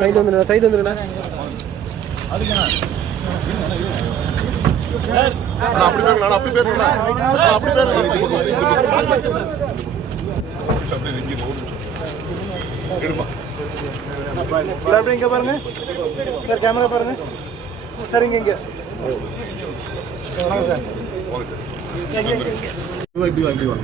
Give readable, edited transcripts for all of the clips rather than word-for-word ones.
Side வந்துடுண்ணா side வந்துடுண்ணா அப்படி பேருங்க அப்படி பேருங்க அப்படி பேருங்க இங்க பாருங்க சார் கேமரா பாருங்க சார் இங்க வாங்க சார் இப்படி வாங்க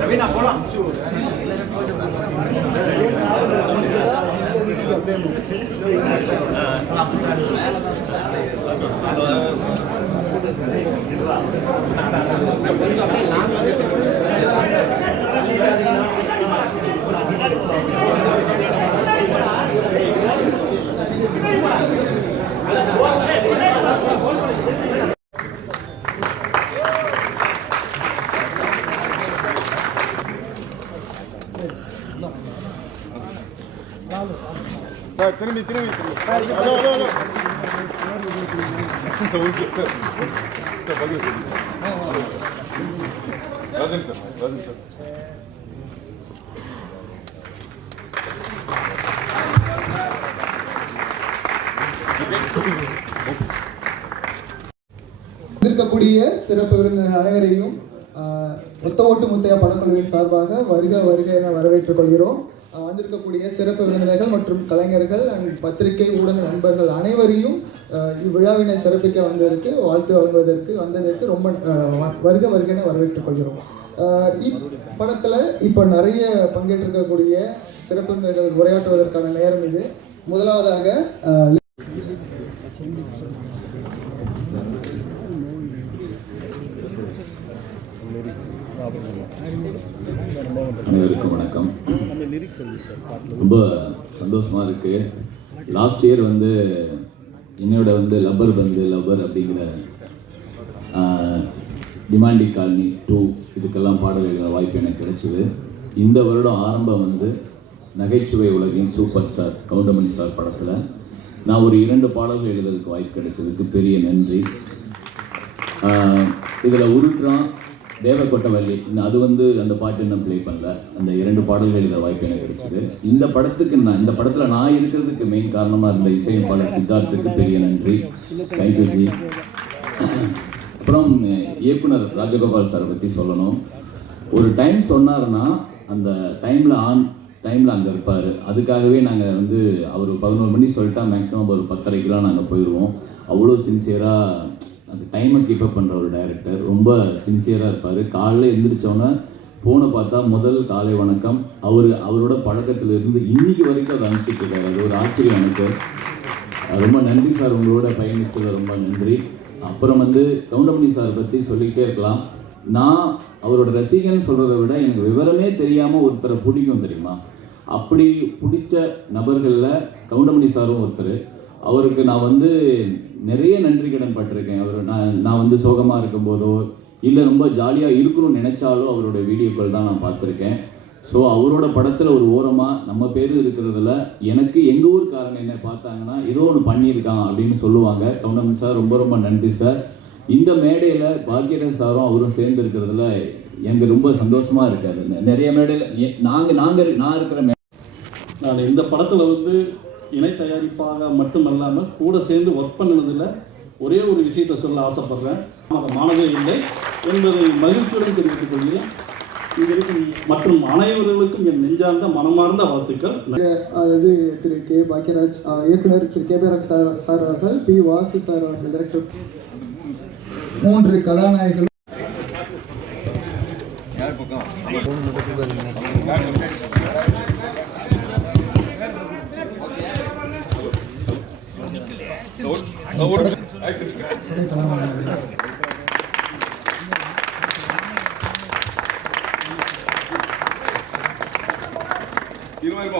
ரவீனா போலாம் திரும்பி ராஜன் சார் இருக்கக்கூடிய சிறப்பு விருந்தினர் அனைவரையும் ஒத்த ஓட்டு முத்தையா படக்குழுவின் சார்பாக வருக வருக என வரவேற்றுக் கொள்கிறோம். வந்திருக்கக்கூடிய சிறப்பு விருந்தினர்கள் மற்றும் கலைஞர்கள் அண்ட் பத்திரிகை ஊடக நண்பர்கள் அனைவரையும் இவ்விழாவினை சிறப்பிக்க வாழ்த்து வந்ததற்கு ரொம்ப வருக வருக என வரவேற்றுக் கொள்கிறோம். இப்படத்தில் இப்போ நிறைய பங்கேற்றிருக்கக்கூடிய சிறப்பு விருந்தினர்கள் உரையாற்றுவதற்கான நேரம் இது. முதலாவதாக அனைவருக்கும் வணக்கம். ரொம்ப சந்தோஷமாக இருக்குது. லாஸ்ட் இயர் என்னோட லப்பர் அப்படிங்கிற டிமாண்டிங் காலனி 2 இதுக்கெல்லாம் பாடல் எழுத வாய்ப்பு எனக்கு கிடைச்சிது. இந்த வருடம் ஆரம்பம் நகைச்சுவை உலகின் சூப்பர் ஸ்டார் கவுண்டமணி சார் படத்தில் நான் ஒரு 2 பாடல்கள் எழுதுறதுக்கு வாய்ப்பு கிடைச்சதுக்கு பெரிய நன்றி. இதில் உருட்டுறான் தேவக்கொட்டவள்ளி அது அந்த பாட்டு இன்னும் ப்ளே பண்ணல. அந்த 2 பாடல்கள் எழுத வாய்ப்பு எனக்கு கிடைச்சிது. இந்த படத்தில் நான் இருக்கிறதுக்கு மெயின் காரணமாக இருந்த இசையமைப்பாளர் சித்தார்த்துக்கு பெரிய நன்றி. கைகுஜி. அப்புறம் இயக்குனர் ராஜகோபால் சாரை பற்றி சொல்லணும். ஒரு டைம் சொன்னார்னா அந்த டைமில் அங்கே இருப்பார். அதுக்காகவே நாங்கள் அவர் 11 மணி சொல்லிட்டா மேக்ஸிமம் ஒரு 10:30க்கெலாம் நாங்கள் போயிடுவோம். அவ்வளோ சின்சியராக அந்த டைமை கீப்பப் பண்ணுற ஒரு டைரக்டர். ரொம்ப சின்சியராக இருப்பார். காலையில் எழுந்திரிச்சோன்னே ஃபோனை பார்த்தா முதல் காலை வணக்கம் அவரோட பழக்கத்திலிருந்து இன்னைக்கு வரைக்கும் அதை அனுப்பிச்சிட்டு இருக்காரு. அது ஒரு ஆச்சரியம் எனக்கு. ரொம்ப நன்றி சார், உங்களோட பயணித்தது ரொம்ப நன்றி. அப்புறம் கவுண்டமணி சார் பற்றி சொல்லிக்கிட்டே இருக்கலாம். நான் அவரோட ரசிகன்னு சொல்கிறத விட எனக்கு விவரமே தெரியாமல் ஒருத்தரை பிடிக்கும் தெரியுமா. அப்படி பிடிச்ச நபர்களில் கவுண்டமணி சாரும் ஒருத்தர். அவருக்கு நான் நிறைய நன்றி கடன் பட்டிருக்கேன். நான் சோகமாக இருக்கும்போதோ இல்லை ரொம்ப ஜாலியாக இருக்கணும்னு நினச்சாலும் அவரோட வீடியோக்கள் தான் நான் பார்த்துருக்கேன். ஸோ அவரோட படத்தில் ஒரு ஓரமாக நம்ம பேர் இருக்கிறதுல எனக்கு எங்கள் ஊர்க்காரங்க என்ன பார்த்தாங்கன்னா ஏதோ ஒன்று பண்ணியிருக்கான் அப்படின்னு சொல்லுவாங்க. கவுண்டமணி சார் ரொம்ப ரொம்ப நன்றி சார். இந்த மேடையில் பாக்யராஜ் சாரும் அவரும் சேர்ந்து இருக்கிறதுல எனக்கு ரொம்ப சந்தோஷமாக இருக்காது. நிறைய மேடையில் நான் இருக்கிற நான் இந்த படத்தில் வந்து இணை தயாரிப்பாக மட்டுமல்லாமல் கூட சேர்ந்து ஒர்க் பண்ணினதில் ஒரே ஒரு விஷயத்தை சொல்ல ஆசைப்படுறேன். மாணவ இல்லை என்பதை மகிழ்ச்சியுடன் தெரிவித்துக் கொள்கிறேன். இங்கே இருக்கும் மற்றும் அனைவர்களுக்கும் என் நெஞ்சார்ந்த மனமார்ந்த வாழ்த்துக்கள். அதாவது திரு கே பாக்யராஜ் இயக்குனர் திரு கே பாக்யராஜ் சார் அவர்கள், பி வாசு சார் அவர்கள் டைரக்டர், 3 கதாநாயகர்கள்.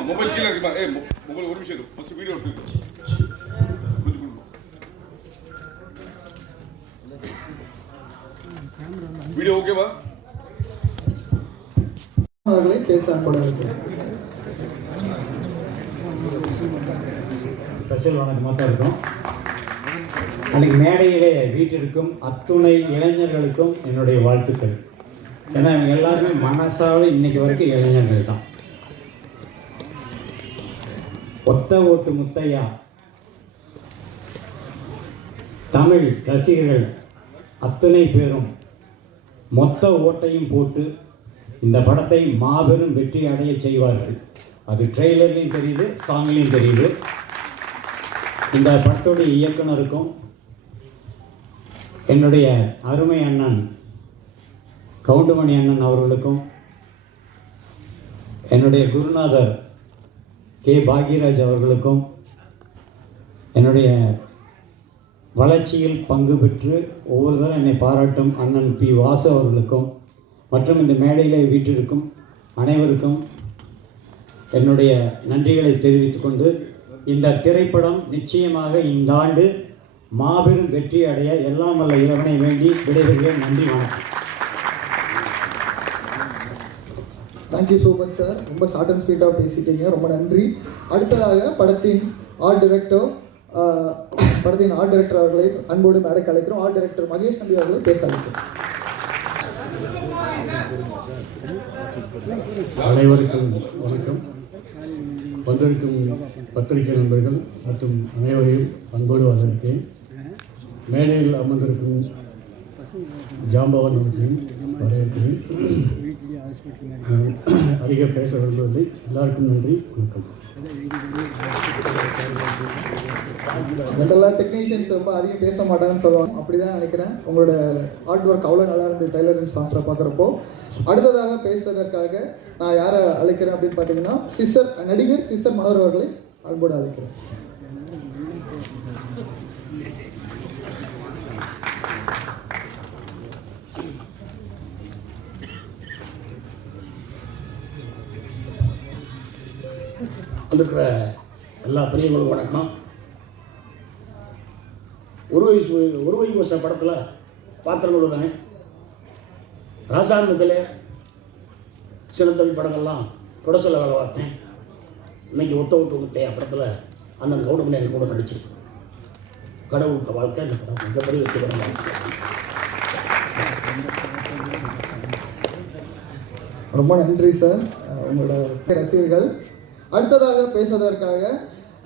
மொபைல் கீழே இருக்குமா? மொபைல் ஒரு நிமிஷம் ஃபர்ஸ்ட் வீடியோ எடுத்து வீடியோ ஓகேவா? அவர்களை பேச அன்புடன் ஸ்பெஷல் வணக்கமாக தான் இருக்கும். அன்றைக்கி மேடையிலே வீட்டிற்கும் அத்துணை இளைஞர்களுக்கும் என்னுடைய வாழ்த்துக்கள். ஏன்னா இவங்க எல்லாருமே மனசாக இன்னைக்கு வரைக்கும் இளைஞர்கள் தான். ஒத்த ஓட்டு முத்தையா தமிழ் ரசிகர்கள் அத்தனை பேரும் மொத்த ஓட்டையும் போட்டு இந்த படத்தை மாபெரும் வெற்றி அடைய செய்வார்கள். அது ட்ரெய்லர்லையும் தெரியுது, சாங்லையும் தெரியுது. இந்த படத்துடைய இயக்குனருக்கும் என்னுடைய அருமை அண்ணன் கவுண்டமணி அண்ணன் அவர்களுக்கும் என்னுடைய குருநாதர் கே பாக்யராஜ் அவர்களுக்கும் என்னுடைய வளர்ச்சியில் பங்கு பெற்று ஒவ்வொரு தரம் என்னை பாராட்டும் அண்ணன் பி வாசு அவர்களுக்கும் மற்றும் இந்த மேடையில் வீட்டிற்கும் அனைவருக்கும் என்னுடைய நன்றிகளை தெரிவித்துக் கொண்டு இந்த திரைப்படம் நிச்சயமாக இந்த ஆண்டு மாபெரும் வெற்றி அடைய எல்லாம் வல்ல இறைவனை வேண்டி விடைபெறுகிறேன். நன்றி, வணக்கம். Thank you so much sir. ரொம்ப ஷார்ட் அண்ட் ஸ்வீட்டாக பேசிட்டீங்க, ரொம்ப நன்றி. அடுத்ததாக படத்தின் ஆர்ட் டைரக்டர் அவர்களை அன்போடு மேடைக்கு அழைக்கிறோம். ஆர்ட் டைரக்டர் மகேஷ் நம்பி அவர்களை பேச அழைக்கிறோம். அனைவருக்கும் வணக்கம். வந்திருக்கும் பத்திரிகை நண்பர்கள் மற்றும் அனைவரையும் அன்போடு வரவேற்கிறேன். மேடையில் அமர்ந்திருக்கும் ஜாம்பவன் அவர்களையும் வரவேற்கிறேன். அதிக பேச விரும்பவில்லை. எல்லாருக்கும் நன்றி, வணக்கம். ஜென்ரலாக டெக்னீஷியன்ஸ் ரொம்ப அதிகம் பேச மாட்டாங்கன்னு சொல்லுவாங்க, அப்படி தான் நினைக்கிறேன். உங்களோட ஹார்ட் ஒர்க் அவ்வளோ நல்லா இருந்தது ட்ரைலர் அண்ட் சாங்ஸில் பார்க்குறப்போ. அடுத்ததாக பேசுவதற்காக நான் யாரை அழைக்கிறேன் அப்படின்னு பார்த்தீங்கன்னா நடிகர் சிஸ்டர் மனோர் அவர்களை அன்போடு அழைக்கிறேன். வந்திருக்கிற எல்லா பெரியவங்களுக்கும் வணக்கம். ஒரு வயசு படத்தில் பாத்திரங்கள் உள்ளேன். ராசாயனத்தில் சின்னத்தம்பி படங்கள்லாம் புடசில் வேலை பார்த்தேன். இன்னைக்கு ஒத்த ஓட்டு முத்தையா படத்தில் அண்ணன் கவுண்டமணி எனக்கு கூட நடிச்சிருக்கு. கடவுளுக்கு வாழ்க்கை இந்த படம் மிகப்பெரிய வெற்றி படம். ரொம்ப நன்றி சார், உங்களோட ரசிகர்கள். அடுத்ததாக பேசுவதற்காக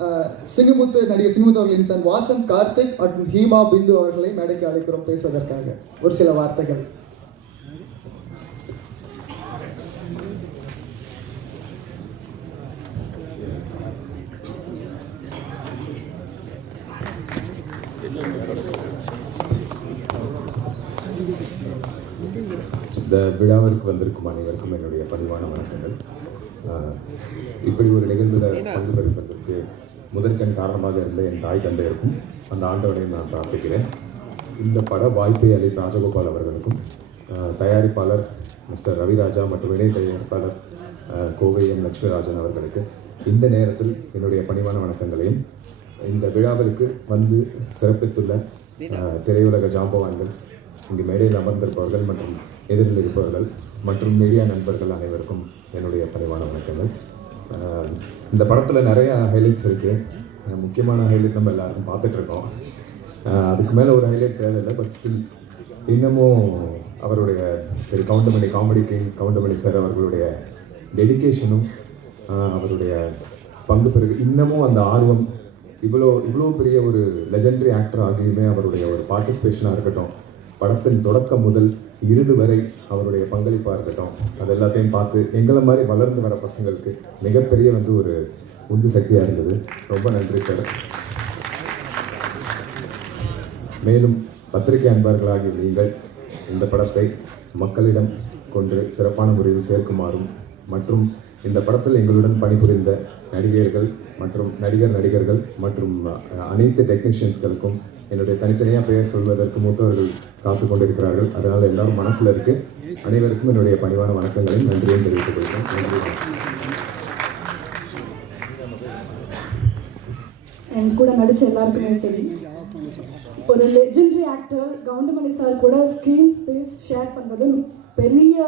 நடிகர் சிங்கமுத்து அவர்களின் சன் வாசன் கார்த்திக் மற்றும் ஹீமா பிந்து அவர்களை மேடைக்கு அழைக்கிறோம் பேசுவதற்காக ஒரு சில வார்த்தைகள். இந்த விழாவிற்கு வந்திருக்கும் அனைவருக்கும் என்னுடைய பணிவான வணக்கங்கள். இப்படி ஒரு நிகழ்வில் பங்கு பெறுவதற்கு முதற்கண் காரணமாக இருந்த என் தாய் தந்தையருக்கும் அந்த ஆண்டவனையும் நான் பிரார்த்திக்கிறேன். இந்த பட வாய்ப்பை அளித்த ராஜகோபால் அவர்களுக்கும், தயாரிப்பாளர் மிஸ்டர் ரவிராஜா மற்றும் இணை தயாரிப்பாளர் கோவை எம் லட்சுமிராஜன் அவர்களுக்கு இந்த நேரத்தில் என்னுடைய பணிவான வணக்கங்களையும், இந்த விழாவிற்கு வந்து சிறப்பித்துள்ள திரையுலக ஜாம்பவான்கள், இங்கு மேடையில் அமர்ந்திருப்பவர்கள் மற்றும் எதிரில் இருப்பவர்கள் மற்றும் மீடியா நண்பர்கள் அனைவருக்கும் என்னுடைய பணிவான வணக்கங்கள். இந்த படத்தில் நிறையா ஹைலைட்ஸ் இருக்குது. முக்கியமான ஹைலைட் நம்ம எல்லாருக்கும் பார்த்துட்ருக்கோம். அதுக்கு மேலே ஒரு ஹைலைட் தேவையில்லை. பட் ஸ்டில் இன்னமும் அவருடைய Thiru Goundamani comedy king Goundamani sir அவர்களுடைய டெடிகேஷனும் அவருடைய பங்கு பிறகு இன்னமும் அந்த ஆர்வம் இவ்வளோ பெரிய ஒரு லெஜெண்டரி ஆக்டர் ஆகியுமே அவருடைய ஒரு பார்ட்டிசிபேஷனாக இருக்கட்டும், படத்தின் தொடக்கம் முதல் இறுதி வரை அவருடைய பங்களிப்பாக இருக்கட்டும், அது எல்லாத்தையும் பார்த்து எங்களை மாதிரி வளர்ந்து வர பசங்களுக்கு மிகப்பெரிய ஒரு உந்து சக்தியாக இருந்தது. ரொம்ப நன்றி சார். மேலும் பத்திரிகை அன்பர்களாகிய நீங்கள் இந்த படத்தை மக்களிடம் கொண்டு சிறப்பான முறையில் சேர்க்குமாறும் மற்றும் இந்த படத்தில் எங்களுடன் பணிபுரிந்த நடிகர்கள் மற்றும் நடிகர்கள் மற்றும் அனைத்து டெக்னீஷியன்ஸ்களுக்கும் என்னுடைய தனித்தனியாக பெயர் சொல்வதற்கு மூத்தவர்கள் காத்து கொண்டிருக்கிறார்கள். அதனால் எல்லாரும் மனசில் இருக்கு. அனைவருக்கும் என்னுடைய பணிவான வணக்கங்களையும் நன்றியும் தெரிவித்துக் கொள்கிறேன். நன்றி. என் கூட நடித்த எல்லாருக்குமே சரி, ஒரு லெஜெண்டரி ஆக்டர் கவுண்டமணி சார் கூட ஸ்க்ரீன் ஸ்பேஸ் ஷேர் பண்ணுறது பெரிய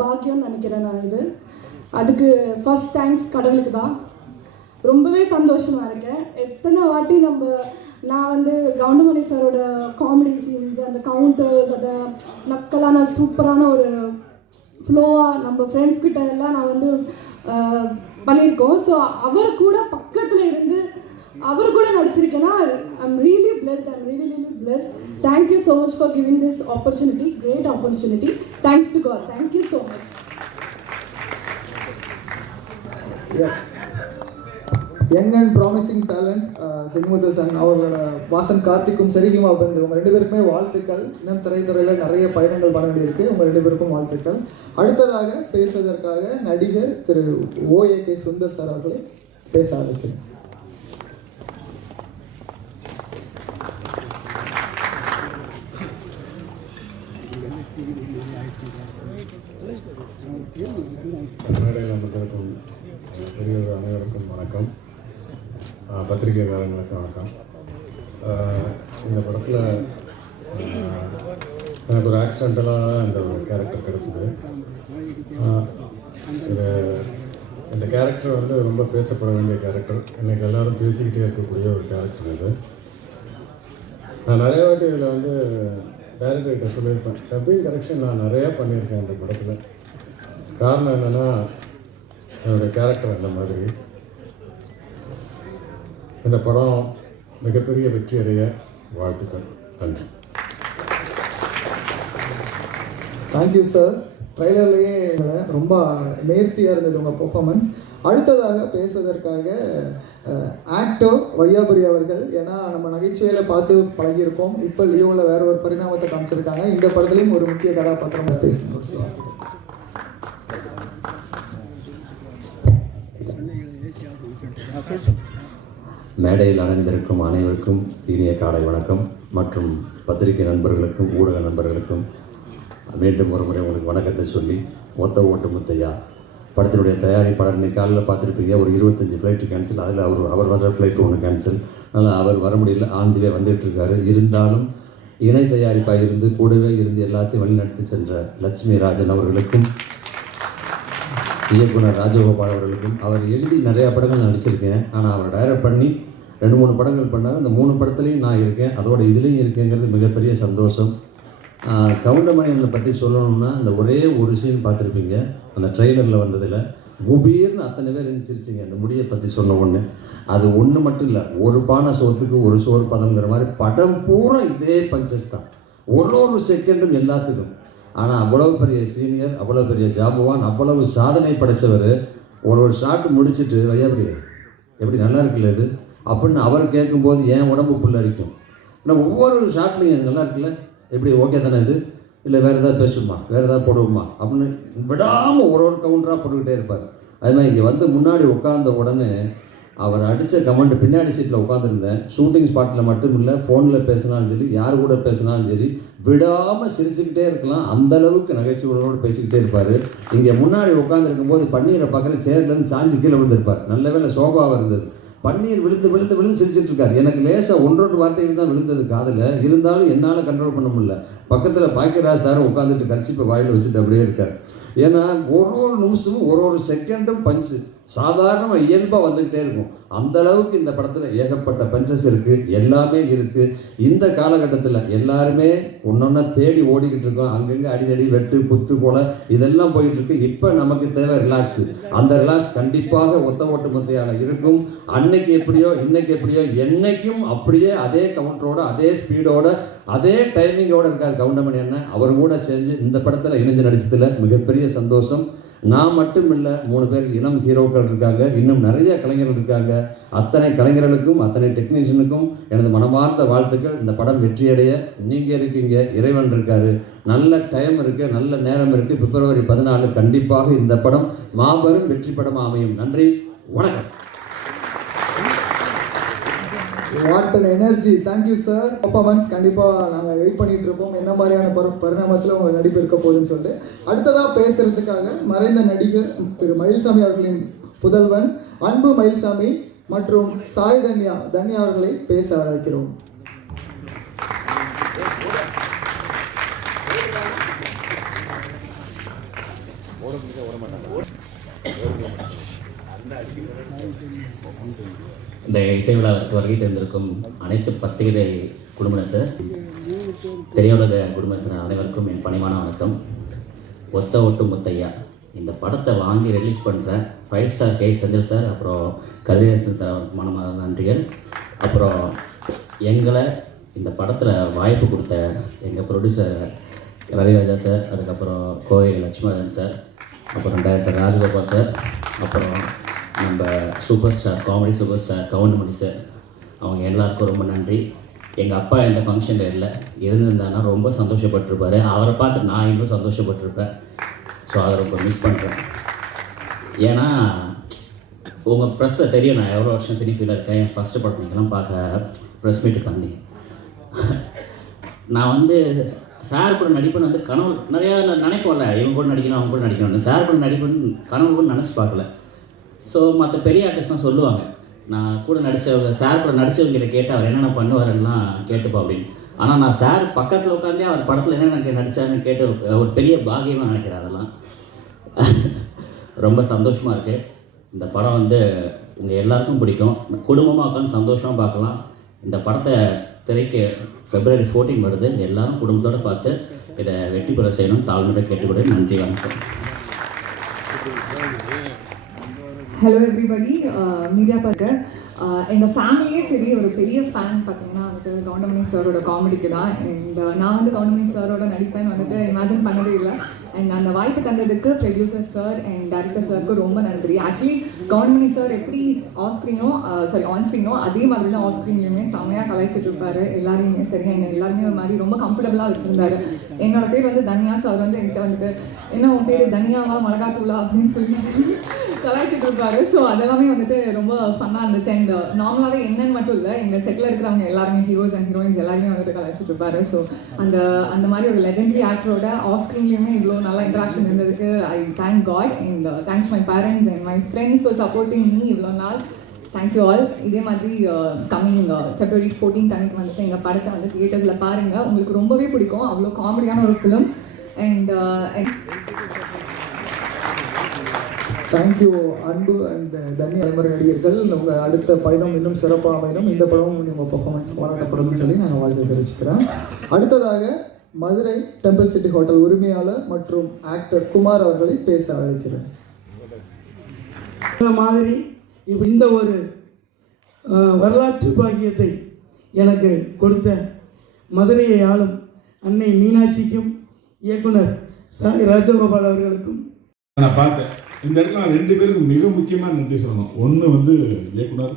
பாக்கியம்னு நினைக்கிறேன் நான். அதுக்கு ஃபர்ஸ்ட் தேங்க்ஸ் கடவுளுக்கு தான். ரொம்பவே சந்தோஷமாக இருக்கேன். எத்தனை வாட்டி நான் கவுண்டமணி சாரோட காமெடி சீன்ஸ், அந்த கவுண்டர்ஸ், அதை நக்கலான சூப்பரான ஒரு ஃப்ளோவாக நம்ம ஃப்ரெண்ட்ஸ் கிட்ட எல்லாம் நான் பண்ணியிருக்கோம். ஸோ அவர் கூட பக்கத்தில் இருந்து அவர் கூட நடிச்சிருக்கேன்னா I'm really blessed. Thank you so much for giving this opportunity, great opportunity. Thanks to God. Thank you so much. Young and promising talent சினிமுத்துசன் அவர்களோட வாசன் கார்த்திக்கும் சரி, ஹீமா பந்து, உங்கள் 2 பேருக்குமே வாழ்த்துக்கள். இன்னும் திரைத்துறையில் நிறைய பயணங்கள் பண்ண வேண்டியிருக்கு. உங்கள் 2 பேருக்கும் வாழ்த்துக்கள். அடுத்ததாக பேசுவதற்காக நடிகர் திரு OAK சுந்தர் சார் அவர்களை பேச ஆரம்பிக்கிறேன். மேடையில் அமர்ந்திருக்கும் பெரியவர்கள் அனைவருக்கும் வணக்கம். பத்திரிகைக்காரங்களுக்கு வணக்கம். இந்த படத்தில் எனக்கு ஒரு ஆக்சிடென்டலாக இந்த ஒரு கேரக்டர் கிடச்சிது. இந்த கேரக்டர் ரொம்ப பேசப்பட வேண்டிய கேரக்டர். இன்றைக்கி எல்லோரும் பேசிக்கிட்டே இருக்கக்கூடிய ஒரு கேரக்டர் இது. நான் நிறைய வாட்டி இதில் டைரக்டர்கிட்ட சொல்லியிருப்பேன், டப்பிங் கரெக்ஷன் நான் நிறையா பண்ணியிருக்கேன் இந்த படத்தில். காரணம் என்னென்னா என்னுடைய கேரக்டர் அந்த மாதிரி. இந்த படம் மிகப்பெரிய வெற்றி அடைய வாழ்த்துக்கள். நன்றி. Thank you sir. ட்ரைலர்லேயே ரொம்ப நேர்த்தியாக இருந்தது உங்கள் பெர்ஃபார்மன்ஸ். அடுத்ததாக பேசுவதற்காக ஆக்டர் வையாபுரி அவர்கள். ஏன்னா நம்ம நகைச்சுவையில் பார்த்து பழகியிருக்கோம். இப்போ லியோவில் வேற ஒரு பரிணாமத்தை காமிச்சிருக்காங்க. இந்த படத்துலையும் ஒரு முக்கிய கதாபாத்திரம் பேசணும். மேடையில் அணைந்திருக்கும் அனைவருக்கும் இனிய காலை வணக்கம். மற்றும் பத்திரிகை நண்பர்களுக்கும் ஊடக நண்பர்களுக்கும் மீண்டும் ஒரு முறை உங்களுக்கு வணக்கத்தை சொல்லி, ஒத்த ஓட்டு முத்தையா படத்தினுடைய தயாரிப்பாளர் இன்னைக்கு காலையில் பார்த்துருப்பீங்க. ஒரு 25 ஃப்ளைட்டு கேன்சல். அதில் அவர் வர ஃப்ளைட் 1 கேன்சல். அதனால் அவர் வர முடியல, ஆந்திவே வந்துட்டுருக்காரு. இருந்தாலும் இணை தயாரிப்பாக இருந்து கூடவே இருந்து எல்லாத்தையும் வழிநடத்தி சென்ற லட்சுமி ராஜன் அவர்களுக்கும், இயக்குனர் ராஜகோபால் அவர்களுக்கும். அவர் எழுதி நிறையா படங்கள் நடிச்சிருக்கேன். ஆனால் அவர் டைரக்ட் பண்ணி 2-3 படங்கள் பண்ணார். அந்த 3 படத்துலையும் நான் இருக்கேன், அதோட இதுலேயும் இருக்கேங்கிறது மிகப்பெரிய சந்தோஷம். கவுண்டமணியனை பற்றி சொல்லணும்னா, அந்த ஒரே ஒரு சீன் பார்த்துருப்பீங்க அந்த ட்ரெய்லரில் வந்ததில். குபீர்னு அத்தனை பேர் இருந்துச்சிருச்சிங்க அந்த முடியை பற்றி சொன்ன ஒன்று. அது ஒன்று மட்டும் இல்லை, ஒரு பானை சோத்துக்கு ஒரு சோறு பதங்கிற மாதிரி படம் பூரா இதே பஞ்சஸ் தான், ஒரு செகண்டும் எல்லாத்துக்கும். ஆனால் அவ்வளவு பெரிய சீனியர், அவ்வளோ பெரிய ஜாபுவான், அவ்வளவு சாதனை படைத்தவர் ஒரு ஷாட் முடிச்சுட்டு, வையாபுரி எப்படி நல்லா இருக்குல்ல இது அப்படின்னு அவர் கேட்கும்போது என் உடம்பு புல்லரிக்கும். ஆனால் ஒவ்வொரு ஷாட்லையும் நல்லா இருக்குல்ல, எப்படி ஓகே தானே இது, இல்லை வேறு ஏதாவது பேசுமா, வேறு ஏதாவது போடுவோமா அப்படின்னு விடாமல் ஒரு கவுண்டராக போட்டுக்கிட்டே இருப்பார். அது மாதிரி இங்கே வந்து முன்னாடி உட்கார்ந்த உடனே அவர் அடித்த கமெண்ட், பின்னாடி சீட்டில் உட்காந்துருந்தேன். ஷூட்டிங் ஸ்பாட்டில் மட்டும் இல்லை, ஃபோனில் பேசினாலும் சரி, யார் கூட பேசினாலும் சரி, விடாமல் சிரிச்சுக்கிட்டே இருக்கலாம். அந்தளவுக்கு நகைச்சுவையோடு பேசிக்கிட்டே இருப்பார். இங்கே முன்னாடி உட்காந்துருக்கும் போது பன்னீரை பார்க்குற சேர்லேருந்து சாஞ்சு கீழே விழுந்திருப்பார். நல்ல வேளை சோபாவாக இருந்தது. பன்னீர் விழுந்து சிரிச்சிட்டு இருக்காரு. எனக்கு லேசாக 1-2 வார்த்தைகள் தான் விழுந்தது காதில். இருந்தாலும் என்னால் கண்ட்ரோல் பண்ண முடியல. பக்கத்தில் பாக்கியராஜ் சாரும் உட்காந்துட்டு கர்ச்சிப்பை வாயில் வச்சுட்டு அப்படியே இருக்கார். ஏன்னா ஒரு நிமிஷமும் ஒரு செகண்டும் பஞ்சு. சாதாரண இயல்பாக வந்துக்கிட்டே இருக்கும். அந்த அளவுக்கு இந்த படத்தில் ஏகப்பட்ட பஞ்சஸ் இருக்குது, எல்லாமே இருக்குது. இந்த காலகட்டத்தில் எல்லாருமே ஒன்றொன்னா தேடி ஓடிக்கிட்டு இருக்கோம். அங்கங்கே அடிதடி வெட்டு குத்து போல இதெல்லாம் போயிட்டுருக்கு. இப்போ நமக்கு தேவை ரிலாக்ஸு. அந்த ரிலாக்ஸ் கண்டிப்பாக ஒத்த ஓட்டு முத்தையால் இருக்கும். அன்னைக்கு எப்படியோ இன்னைக்கு எப்படியோ என்னைக்கும் அப்படியே அதே கவுண்டரோட அதே ஸ்பீடோட அதே டைமிங்கோடு இருக்கார் கவுண்டமணி அண்ணன். அவர் கூட சேர்ந்து இந்த படத்தில் இணைஞ்சு நடிச்சதில் மிகப்பெரிய சந்தோஷம். நான் மட்டும் இல்லை, 3 பேர் இளம் ஹீரோக்கள் இருக்காங்க, இன்னும் நிறைய கலைஞர்கள் இருக்காங்க. அத்தனை கலைஞர்களுக்கும் அத்தனை டெக்னீஷியனுக்கும் எனது மனமார்ந்த வாழ்த்துக்கள். இந்த படம் வெற்றியடைய நீங்கள் இருக்கீங்க, இறைவன் இருக்காரு, நல்ல டைம் இருக்குது, நல்ல நேரம் இருக்குது. பிப்ரவரி 14 கண்டிப்பாக இந்த படம் மாபெரும் வெற்றி படமாக அமையும். நன்றி, வணக்கம். What an energy. Thank you sir. Performance கண்டிப்பாக நாங்கள் வெயிட் பண்ணிட்டு இருப்போம், என்ன மாதிரியான பரிணாமத்தில் உங்கள் நடிப்பு இருக்க போகுதுன்னு சொல்லிட்டு. அடுத்ததாக பேசுறதுக்காக மறைந்த நடிகர் திரு மயில்சாமி அவர்களின் புதல்வன் அன்பு மயில்சாமி மற்றும் சாய் தன்யா அவர்களை பேச அழைக்கிறோம். இந்த இசை விழாவிற்கு வருகை தந்திருக்கும் அனைத்து பத்திரிகை குடும்பத்தினர், திரையுலக குடும்பத்தினர் அனைவருக்கும் என் பணிவான வணக்கம். ஒத்த ஓட்டு முத்தையா இந்த படத்தை வாங்கி ரிலீஸ் பண்ணுற 5 ஸ்டார் கே செந்தில் சார், அப்புறம் கதிரேசன் சார் மனமான நன்றிகள். அப்புறம் எங்களை இந்த படத்தில் வாய்ப்பு கொடுத்த எங்கள் ப்ரொடியூசர் ரவிராஜா சார், அதுக்கப்புறம் கோவை லட்சுமணன் சார், அப்புறம் டைரக்டர் ராஜகோபால் சார், அப்புறம் நம்ம super star comedy super star Goundamani sir, அவங்க எல்லாருக்கும் ரொம்ப நன்றி. எங்கள் அப்பா எந்த ஃபங்க்ஷனில் இல்லை, இருந்திருந்தாங்கன்னா ரொம்ப சந்தோஷப்பட்டிருப்பார். அவரை பார்த்து நான் இன்னும் சந்தோஷப்பட்டிருப்பேன். ஸோ அதை ரொம்ப மிஸ் பண்ணுறேன். ஏன்னா உங்கள் ப்ரெஸ்ஸில் தெரியும் நான் எவ்வளோ வருஷம் சினி ஃபீல்டில் இருக்கேன். என் ஃபஸ்ட்டு படம் நீங்கள்லாம் பார்க்க ப்ரெஸ் மீட்டுக்கு வந்தீங்க. நான் வந்து சார் கூட நடிப்புன்னு வந்து கனவு நிறையா நினைப்போம்ல, இவங்க கூட நடிக்கணும் அவங்க கூட நடிக்கணும்னு. சார் கூட நடிப்புன்னு கனவு கூட நினச்சி பார்க்கல. ஸோ மற்ற பெரிய ஆர்டிஸ்ட்லாம் சொல்லுவாங்க, நான் கூட நடித்தவங்க சார் கூட நடித்தவங்கிட்ட கேட்டு அவர் என்னென்ன பண்ணுவாருன்னா கேட்டுப்போம் அப்படின்னு. ஆனால் நான் சார் பக்கத்தில் உட்காந்தே அவர் படத்தில் என்னென்ன நடித்தாருன்னு கேட்டு ஒரு பெரிய பாகியமாக நினைக்கிறேன். அதெல்லாம் ரொம்ப சந்தோஷமாக இருக்குது. இந்த படம் வந்து உங்கள் எல்லாருக்கும் பிடிக்கும். குடும்பமாக உட்காந்து சந்தோஷமாக பார்க்கலாம். இந்த படத்தை திரைக்கு February 14 வருது. எல்லோரும் குடும்பத்தோடு பார்த்து இதை வெற்றி பெற செய்யணும் தாழ்மையோட கேட்டுக்கிறேன். நன்றி, வணக்கம். ஹலோ எவ்ரிபடி, மீடியா பார்க்க எங்கள் ஃபேமிலியே சரி ஒரு பெரிய ஃபேன் பார்த்தீங்கன்னா வந்துட்டு கவுண்டமணி சாரோட காமெடிக்கு தான். அண்ட் நான் வந்து கவுண்டமணி சாரோட நடிப்பேன்னு வந்துட்டு இமேஜின் பண்ணதே இல்லை. அண்ட் அந்த வாய்ப்பு தந்ததுக்கு ப்ரொடியூசர் சார் அண்ட் டேரக்டர் சாருக்கு ரொம்ப நன்றி. ஆக்சுவலி கவுண்டமணி சார் எப்படி ஆன் ஸ்க்ரீனோ அதே மாதிரி தான் ஆஃப் ஸ்க்ரீன்லையுமே செம்மையாக கலாய்ச்சிட்டு இருப்பாரு எல்லாரையுமே. சரி, என்ன எல்லாருமே ஒரு மாதிரி ரொம்ப கம்ஃபர்டபுளாக வச்சுருந்தாரு. என்னோட பேர் வந்து தனியா. ஸோ அவர் வந்து என்கிட்ட வந்துட்டு என்ன உன் பேர் தனியாவா மிளகாத்தூளா அப்படின்னு சொல்லி கலாய்ச்சிட்டு இருப்பாரு. ஸோ அதெல்லாமே வந்துட்டு ரொம்ப ஃபன்னாக இருந்துச்சு. அண்ட் நார்மலாகவே என்னன்னு மட்டும் இல்லை, எங்கள் செட்டில் இருக்கிறவங்க எல்லாருமே ஹீரோஸ் அண்ட் ஹீரோயின்ஸ் எல்லாருமே வந்துட்டு கலாய்ச்சிட்டு இருப்பாரு. ஸோ அந்த மாதிரி ஒரு லெஜெண்டரி ஆக்டரோட ஆஃப் ஸ்க்ரீன்லேயுமே இவ்வளோ நல்லா இன்ட்ராக்ஷன் இருந்ததுக்கு I thank God. And thanks my parents and my friends for supporting me இவ்வளோ நாள். Thank you all. இதே மாதிரி கம்மிங் February 14 அன்னைக்கு வந்துட்டு எங்கள் படத்தை வந்து தியேட்டர்ஸில் பாருங்கள். உங்களுக்கு ரொம்பவே பிடிக்கும். அவ்வளோ காமெடியான ஒரு ஃபிலிம். அண்ட் தேங்க்யூ அன்பு அண்ட் தனி தலைமுறை நடிகர்கள். உங்கள் அடுத்த பயணம் இன்னும் சிறப்பாக அமையணும். இந்த படமும் உங்கள் பர்ஃபார்மன்ஸ் பாராட்டப்படும் சொல்லி நாங்கள் வாழ்த்து தெரிவிச்சுக்கிறேன். அடுத்ததாக மதுரை டெம்பிள் சிட்டி ஹோட்டல் உரிமையாளர் மற்றும் ஆக்டர் குமார் அவர்களை பேச அழைக்கிறேன். இந்த மாதிரி இந்த ஒரு வரலாற்று பாக்கியத்தை எனக்கு கொடுத்த மதுரையை ஆளும் அன்னை மீனாட்சிக்கும் இயக்குனர் சாய் ராஜகோபால் அவர்களுக்கும் நான் பார்த்தேன். இந்த இடத்துல நான் 2 பேருக்கும் மிக முக்கியமாக நன்றி சொல்லணும். ஒன்று வந்து இயக்குனர்